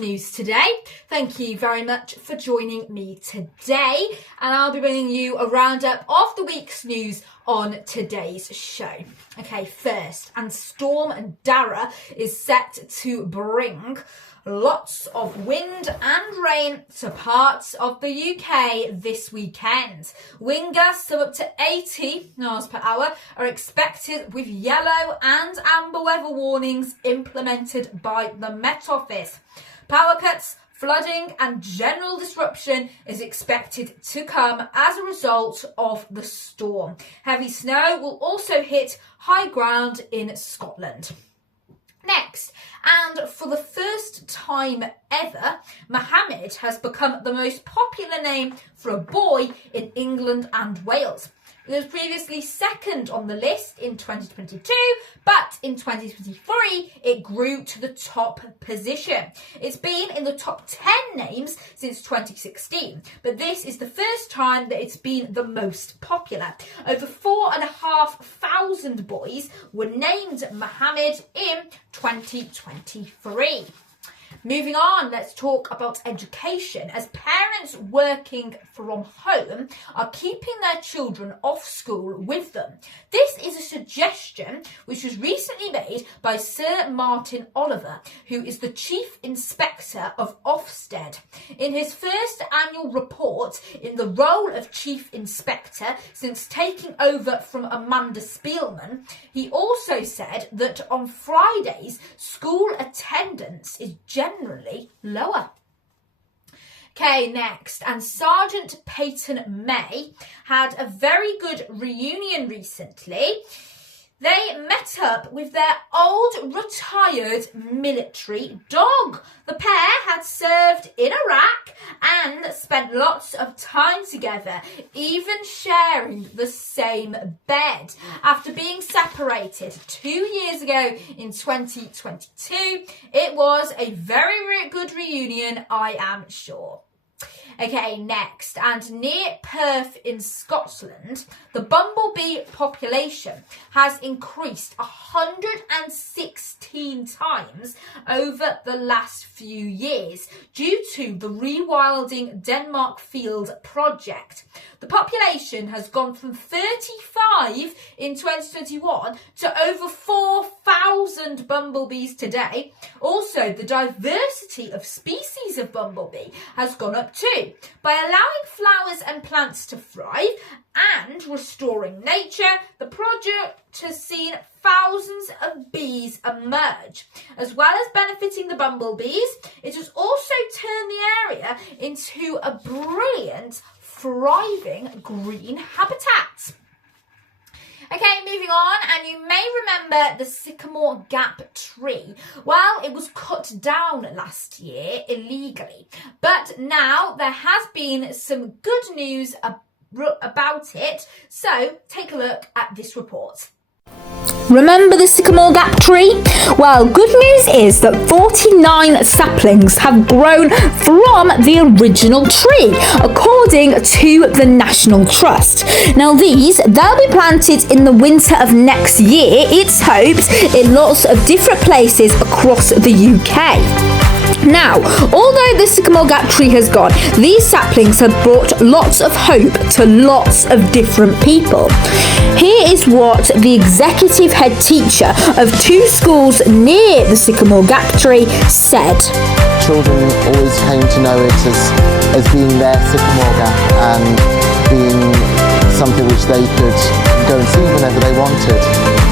news today. Thank you very much for joining me today, and I'll be bringing you a roundup of the week's news on today's show. Okay, first, and Storm Dara is set to bring lots of wind and rain to parts of the UK this weekend. Wind gusts of up to 80 miles per hour are expected, with yellow and amber weather warnings implemented by the Met Office. Power cuts, flooding and general disruption is expected to come as a result of the storm. Heavy snow will also hit high ground in Scotland. Next, and for the first time ever, Mohammed has become the most popular name for a boy in England and Wales. It was previously second on the list in 2022, but in 2023 it grew to the top position. It's been in the top 10 names since 2016, but this is the first time that it's been the most popular. Over 4,500 boys were named Mohammed in 2023. Moving on, let's talk about education, as parents working from home are keeping their children off school with them. This is a suggestion which was recently made by Sir Martin Oliver, who is the Chief Inspector of Ofsted. In his first annual report in the role of Chief Inspector since taking over from Amanda Spielman, he also said that on Fridays, school attendance is generally lower. Okay, next, and Sergeant Peyton May had a very good reunion recently. They met up with their old retired military dog. The pair had served in Iraq and spent lots of time together, even sharing the same bed. After being separated 2 years ago in 2022, it was a very, very good reunion, I am sure. Okay, next, and near Perth in Scotland, the bumblebee population has increased 116 times over the last few years due to the Rewilding Denmark Field project. The population has gone from 35 in 2021 to over 4,000 bumblebees today. Also, the diversity of species of bumblebee has gone up too. By allowing flowers and plants to thrive and restoring nature, the project has seen thousands of bees emerge. As well as benefiting the bumblebees, it has also turned the area into a brilliant, thriving green habitat. Okay, moving on, and you may remember the Sycamore Gap tree. Well, it was cut down last year illegally, but now there has been some good news about it, so take a look at this report. Remember the Sycamore Gap tree? Well, good news is that 49 saplings have grown from the original tree, according to the National Trust. Now they'll be planted in the winter of next year, it's hoped, in lots of different places across the UK. Now, although the Sycamore Gap tree has gone, these saplings have brought lots of hope to lots of different people. Here is what the executive head teacher of 2 schools near the Sycamore Gap tree said. Children always came to know it as being their Sycamore Gap and being something which they could go and see whenever they wanted.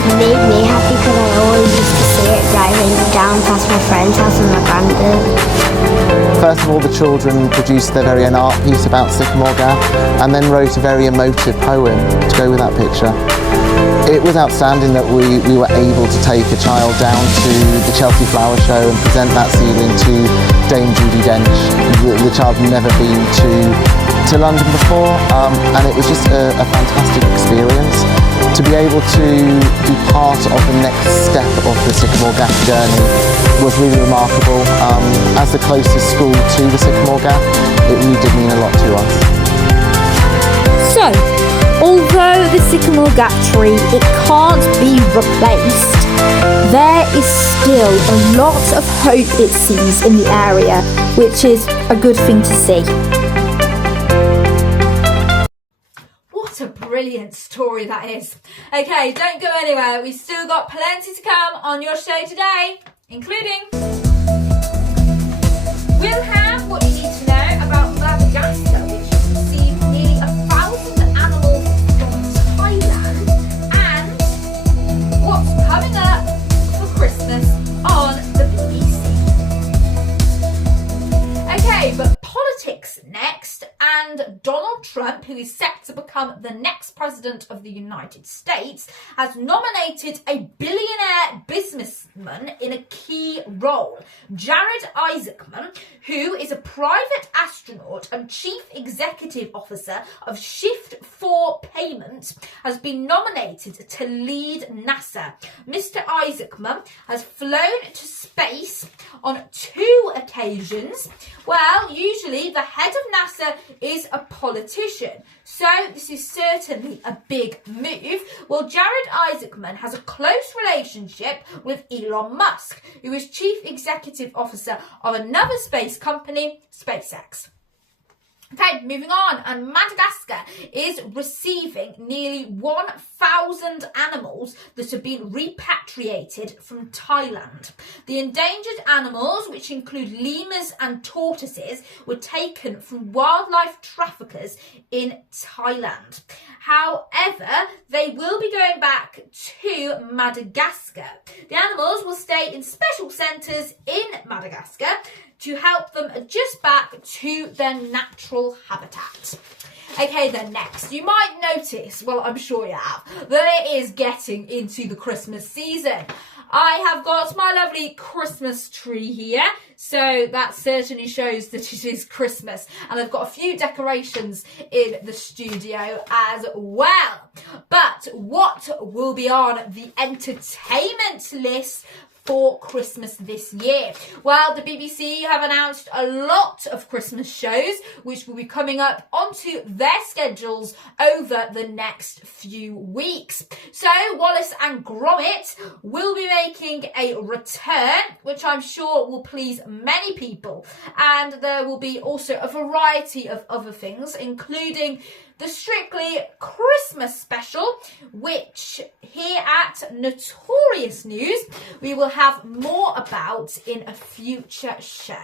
It made me happy because I always used to see it driving down past my friend's house and my granddad. First of all, the children produced their very own art piece about Sycamore Gap and then wrote a very emotive poem to go with that picture. It was outstanding that we were able to take a child down to the Chelsea Flower Show and present that seedling to Dame Judy Dench. The child had never been to London before, and it was just a fantastic experience. To be able to be part of the next step of the Sycamore Gap journey was really remarkable. As the closest school to the Sycamore Gap, it really did mean a lot to us. So, Although the sycamore gap tree, it can't be replaced, there is still a lot of hope it sees in the area, which is a good thing to see. What a brilliant story that is. Okay, don't go anywhere. We've still got plenty to come on your show today, including we'll have what you need to know about Madagascar, which has received nearly 1,000 animals from Thailand, and what's coming up for Christmas on the BBC. Okay, but politics next, and Donald Trump, who is set to become the next president of the United States, has nominated a billionaire businessman in a key role. Jared Isaacman, who is a private astronaut and chief executive officer of Shift 4 Payments, has been nominated to lead NASA. Mr. Isaacman has flown to space on 2 occasions. Well, usually the head of NASA is a politician, so this is certainly a big move. Well, Jared Isaacman has a close relationship with Elon Musk, who is chief executive officer of another space company, SpaceX. Okay, moving on, and Madagascar is receiving nearly 1,000 animals that have been repatriated from Thailand. The endangered animals, which include lemurs and tortoises, were taken from wildlife traffickers in Thailand. However, they will be going back to Madagascar. The animals will stay in special centres in Madagascar to help them adjust back to their natural habitat. Okay, then next, you might notice, well, I'm sure you have, that it is getting into the Christmas season. I have got my lovely Christmas tree here, so that certainly shows that it is Christmas. And I've got a few decorations in the studio as well. But what will be on the entertainment list for Christmas this year? Well, the BBC have announced a lot of Christmas shows which will be coming up onto their schedules over the next few weeks. So Wallace and Gromit will be making a return, which I'm sure will please many people, and there will be also a variety of other things, including the Strictly Christmas special, which here at Notorious News we will have more about in a future show.